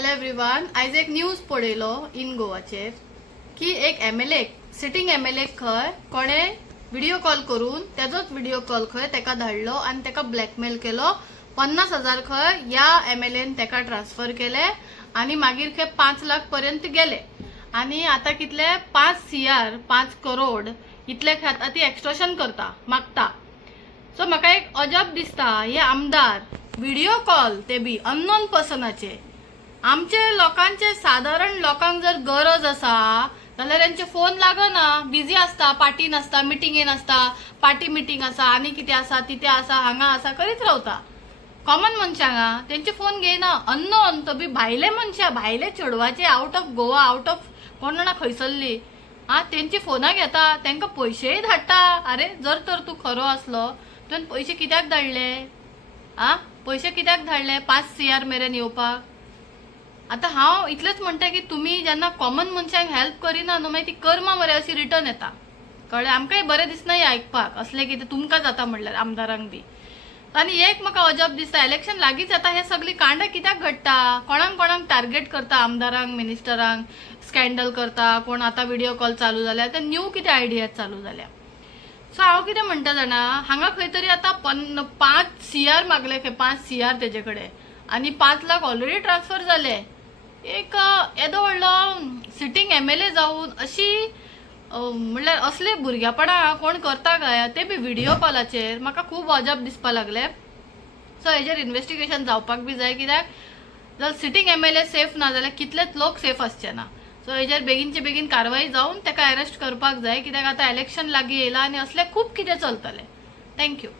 Hello everyone, आज एक news पळयलो इन गोवाचेर की एक एमएलए सिटींग एमएलए खंय कोणे व्हिडिओ कॉल करून त्याचोच व्हिडिओ कॉल खंय तेका धाडलो आणि तेका ब्लॅकमेल केलो। 50,000 खंय या एमएलएन तेका ट्रान्सफर केले आणि मागीर खंय 5 लाख पर्यंत गेले आणि आता कितले 5 करोड इतले खाता ती एक्सटॉर्शन करता मागता। सो म्हाका एक अजब दिसता हे आमदार व्हिडिओ कॉल ते बी अननोन पर्सनाचे। आमचे लोकांचे साधारण लोकांक जर गरज असा जाल्यार त्यांचे फोन लागना, बिझी असता, पार्टीन असता, मिटिंगेन असता, पार्टी मिटिंग असा आणि किती असा तिथे असा हांगा असा करीत रावता। कॉमन मनशांक त्यांचे फोन घेना, अननोन तो बी भायले मनशा, भायले चेडवाचे out of Goa, out of कोण जाणा खंयसरली त्यांची फोना घेता, तांकां पैसेय धाडटा। अरे जर तर तू खरो असलो तुवें पैसे कित्याक धाडले? पैसे कित्याक धाडले 5 CR मेरेन येवपाक? आता हांव इतलेच म्हणटा की तुम्ही जेन्ना कॉमन मनशांक हेल्प करिना न्हू मागीर ती कर्मा मरे अशी रिटर्न येता, कळ्ळें? आमकांय बरें दिसना आयकपाक असले कितें तुमकां जाता म्हणल्यार आमदारांक बी। आणि एक म्हाका अजब दिसता, इलेक्शन लागींच येता हे सगळी कांड कित्याक घडटा? कोणाक कोणाक टार्गेट करता, आमदारांक, मिनिस्टरांक स्कॅन्डल करता, कोण आता व्हिडिओ कॉल चालू जाल्या, ते न्यू कितें आयडियाज चालू जाल्या। सो हांव कितें म्हणटा जाणा, हांगा खंय तरी आता 5 CR मागले, 5 CR तेजे कडेन आणि 5 लाख ऑलरेडी ट्रान्सफर जाले। एक येदो व्हडलो सिटींग एमएलए जाऊन अशी म्हणल्यार असले भुरग्यापणा कोण करता काय, ते बी व्हिडिओ कॉलाचेर, म्हाका खूब अजब दिसपा लागले। सो हेजेर इन्व्हेस्टिगेशन जावपाक बी जाय, कित्याक जर सिटींग एमएलए सेफ ना जाल्यार कितलेच लोक सेफ आसचे ना। सो हेजेर बेगीनचे बेगीन कारवाई जावन तेका अरेस्ट करपाक जाय, कित्याक आता इलेक्शन लागीं येयला आणि असले खूब कितें चलतले। थँक्यू।